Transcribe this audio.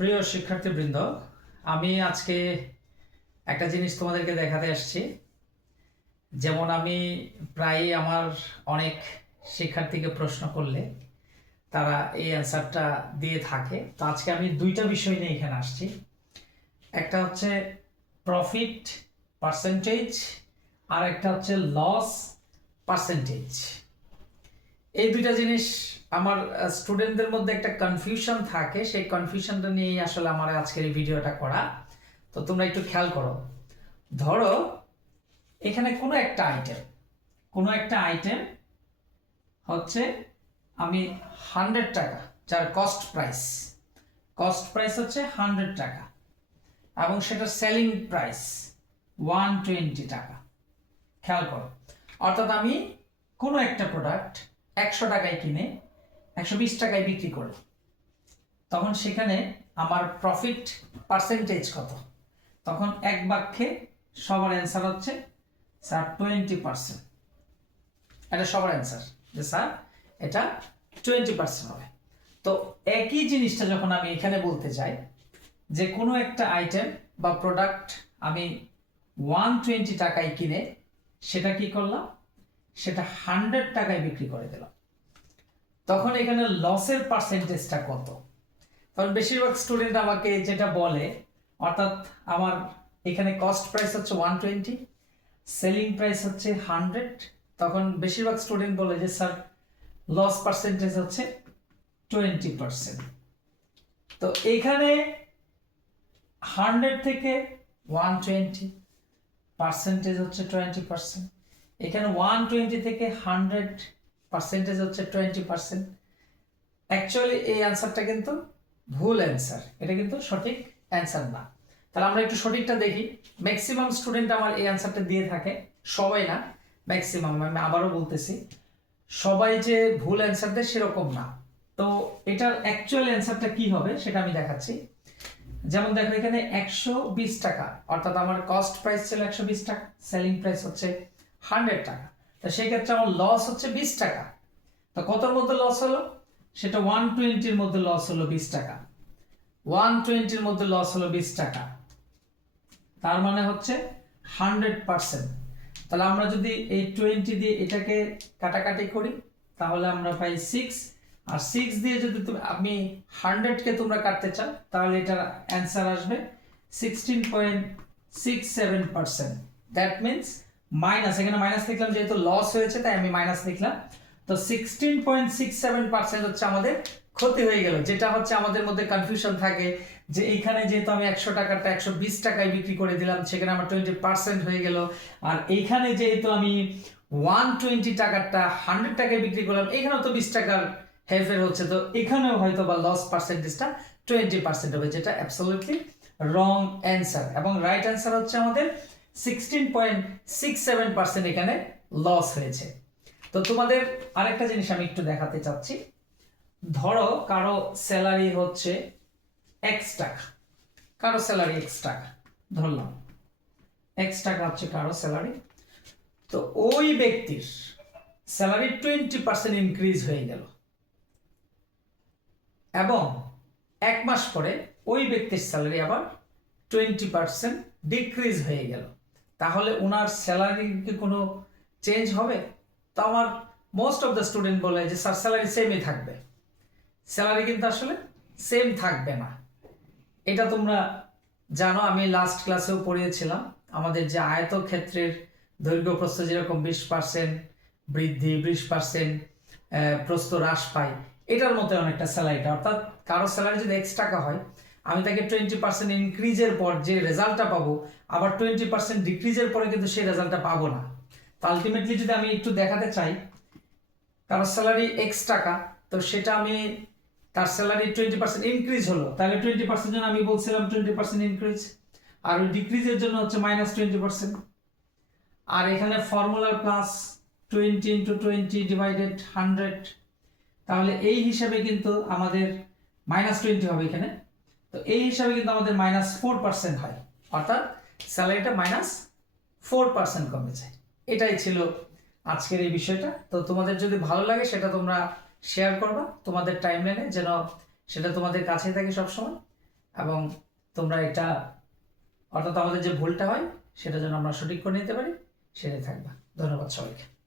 প্রিয় শিক্ষার্থীবৃন্দ, আমি আজকে একটা জিনিস তোমাদেরকে দেখাতে আসছি। যেমন আমি প্রায়ই আমার অনেক শিক্ষার্থীকে প্রশ্ন করলে তারা এই অ্যান্সারটা দিয়ে থাকে। তো আজকে আমি দুইটা বিষয় নিয়ে এখানে আসছি। একটা হচ্ছে প্রফিট পার্সেন্টেজ আর একটা হচ্ছে লস পার্সেন্টেজ। এই দুইটা জিনিস আমার স্টুডেন্টদের মধ্যে একটা কনফিউশন থাকে, সেই কনফিউশনটা নিয়েই আসলে আমার আজকের এই ভিডিওটা করা। তো তোমরা একটু খেয়াল করো। ধরো এখানে কোনো একটা আইটেম হচ্ছে আমি 100 টাকা, যার কস্ট প্রাইস হচ্ছে 100 টাকা এবং সেটা সেলিং প্রাইস 120 টাকা। খেয়াল করো, অর্থাৎ আমি কোনো একটা প্রোডাক্ট 100 টাকায় কিনে 120 টাকায় বিক্রি করলাম, তখন সেখানে আমার প্রফিট পার্সেন্টেজ কত? তখন এক বাক্যে সবার অ্যান্সার হচ্ছে স্যার 20%। এটা সবার অ্যান্সার যে স্যার এটা 20% হবে। তো একই জিনিসটা যখন আমি এখানে বলতে চাই যে কোনো একটা আইটেম বা প্রোডাক্ট আমি 120 টাকায় কিনে সেটা কি করলাম, সেটা 100 টাকায় বিক্রি করে দিলাম, তখন এখানে লসের পার্সেন্টেজটা কত? কারণ বেশিরভাগ স্টুডেন্ট আমাকে যেটা বলে, অর্থাৎ আমার এখানে কস্ট প্রাইস হচ্ছে 120, সেলিং প্রাইস হচ্ছে 100, তখন বেশিরভাগ স্টুডেন্ট বলে যে স্যার লস পার্সেন্টেজ হচ্ছে 20%। তো এখানে 100 থেকে 120 পার্সেন্টেজ হচ্ছে 20%, এখানে 120 থেকে 100 পার্সেন্টেজ হচ্ছে 20%। অ্যাকচুয়ালি এই অ্যান্সারটা কিন্তু ভুল অ্যান্সার, এটা কিন্তু সঠিক অ্যান্সার না। তাহলে আমরা একটু সঠিকটা দেখি। ম্যাক্সিমাম স্টুডেন্ট আমার এই অ্যান্সারটা দিয়ে থাকে, সবাই না, ম্যাক্সিমাম। আমি আবারও বলতেছি, সবাই যে ভুল অ্যান্সার দেয় সেরকম না। তো এটার অ্যাকচুয়াল অ্যান্সারটা কি হবে সেটা আমি দেখাচ্ছি। যেমন দেখো এখানে 120 টাকা, অর্থাৎ আমার কস্ট প্রাইস ছিল 120 টাকা, সেলিং প্রাইস হচ্ছে 100 টাকা। তো সেই ক্ষেত্রে আমার লস হচ্ছে 20 টাকা। তো কতর মধ্যে লস হলো? সেটা 120-র মধ্যে লস হলো 20 টাকা। 120-র মধ্যে লস হলো 20 টাকা, তার মানে হচ্ছে 100%। তাহলে আমরা যদি এই 20 দিয়ে এটাকে কাটাকাটি করি তাহলে আমরা পাই 6, আর 6 দিয়ে যদি আমি 100-কে তোমরা কাটতে চাও তাহলে এটার অ্যান্সার আসবে 16.67%। দ্যাট মিনস মাইনাস, এখানে মাইনাস লিখলাম যেহেতু লস হয়েছে তাই আমি মাইনাস লিখলাম। তো 16.67% হচ্ছে আমাদের ক্ষতি হয়ে গেল, যেটা হচ্ছে আমাদের মধ্যে কনফিউশন থাকে যে এইখানে যেহেতু আমি 100 টাকাটা 120 টাকায় বিক্রি করে দিলাম, সেখানে আমার 20% হয়ে গেল, আর এইখানে যেহেতু আমি 120 টাকাটা 100 টাকায় বিক্রি করলাম, এখানেও তো 20 টাকার হেরফের হচ্ছে, তো এখানেও হয়তো বা লস পার্সেন্টেজটা 20% হবে, যেটা অ্যাবসলিউটলি রং অ্যান্সার। এবং রাইট অ্যান্সার হচ্ছে আমাদের 16.67% এখানে লস হয়েছে। তো তোমাদের আরেকটা জিনিস আমি একটু দেখাতে চাচ্ছি। ধরো কারো স্যালারি হচ্ছে x টাকা, কারো স্যালারি x টাকা ধরলাম, x টাকা হচ্ছে কারো স্যালারি। তো ওই ব্যক্তির স্যালারি 20% ইনক্রিজ হয়ে গেল এবং এক মাস পরে ওই ব্যক্তির স্যালারি আবার 20% ডিক্রিজ হয়ে গেল, তাহলে ওনার স্যালারি কি কোনো চেঞ্জ হবে? তো আমার মোস্ট অফ দ্য স্টুডেন্ট বলে যে স্যার স্যালারি সেমই থাকবে। স্যালারি কিন্তু আসলে সেম থাকবে না, এটা তোমরা জানো। আমি লাস্ট ক্লাসেও পড়িয়েছিলাম আমাদের যে আয়তক্ষেত্রের দৈর্ঘ্য প্রস্থ যেরকম 20% বৃদ্ধি, 20% প্রস্থ হ্রাস পায়, এটার মতো অনেকটা স্যালারিটা। অর্থাৎ কারো স্যালারি যদি x টাকা হয়, আমি তাকে 20% ইনক্রিজের পর যে রেজাল্টটা পাবো, আবার 20% ডিক্রিজের পরে কিন্তু সেই রেজাল্টটা পাবো না। তো আলটিমেটলি যদি আমি একটু দেখাতে চাই কারো স্যালারি x টাকা, তো সেটা আমি তার স্যালারি 20% ইনক্রিজ হলো, তাহলে 20% জন্য আমি বলছিলাম 20% ইনক্রিজ, আর ওই ডিক্রিজের জন্য হচ্ছে -20%। আর এখানে ফর্মুলার প্লাস 20 × 20 ডিভাইডেড 100, তাহলে এই হিসাবে কিন্তু আমাদের -20 হবে এখানে। তো এই হিসাবে কিন্তু আমাদের -4% হয়, অর্থাৎ স্যালারিটা -4% কমে যায়। এটাই ছিল আজকের এই বিষয়টা। তো তোমাদের যদি ভালো লাগে সেটা তোমরা শেয়ার করবা তোমাদের টাইমলাইনে, যেন সেটা তোমাদের কাছেই থাকে সবসময়। এবং তোমরা এটা অর্থাৎ আমাদের যে ভুলটা হয় সেটা যেন আমরা সঠিক করে নিতে পারি, সেটাই থাকবা। ধন্যবাদ সবাইকে।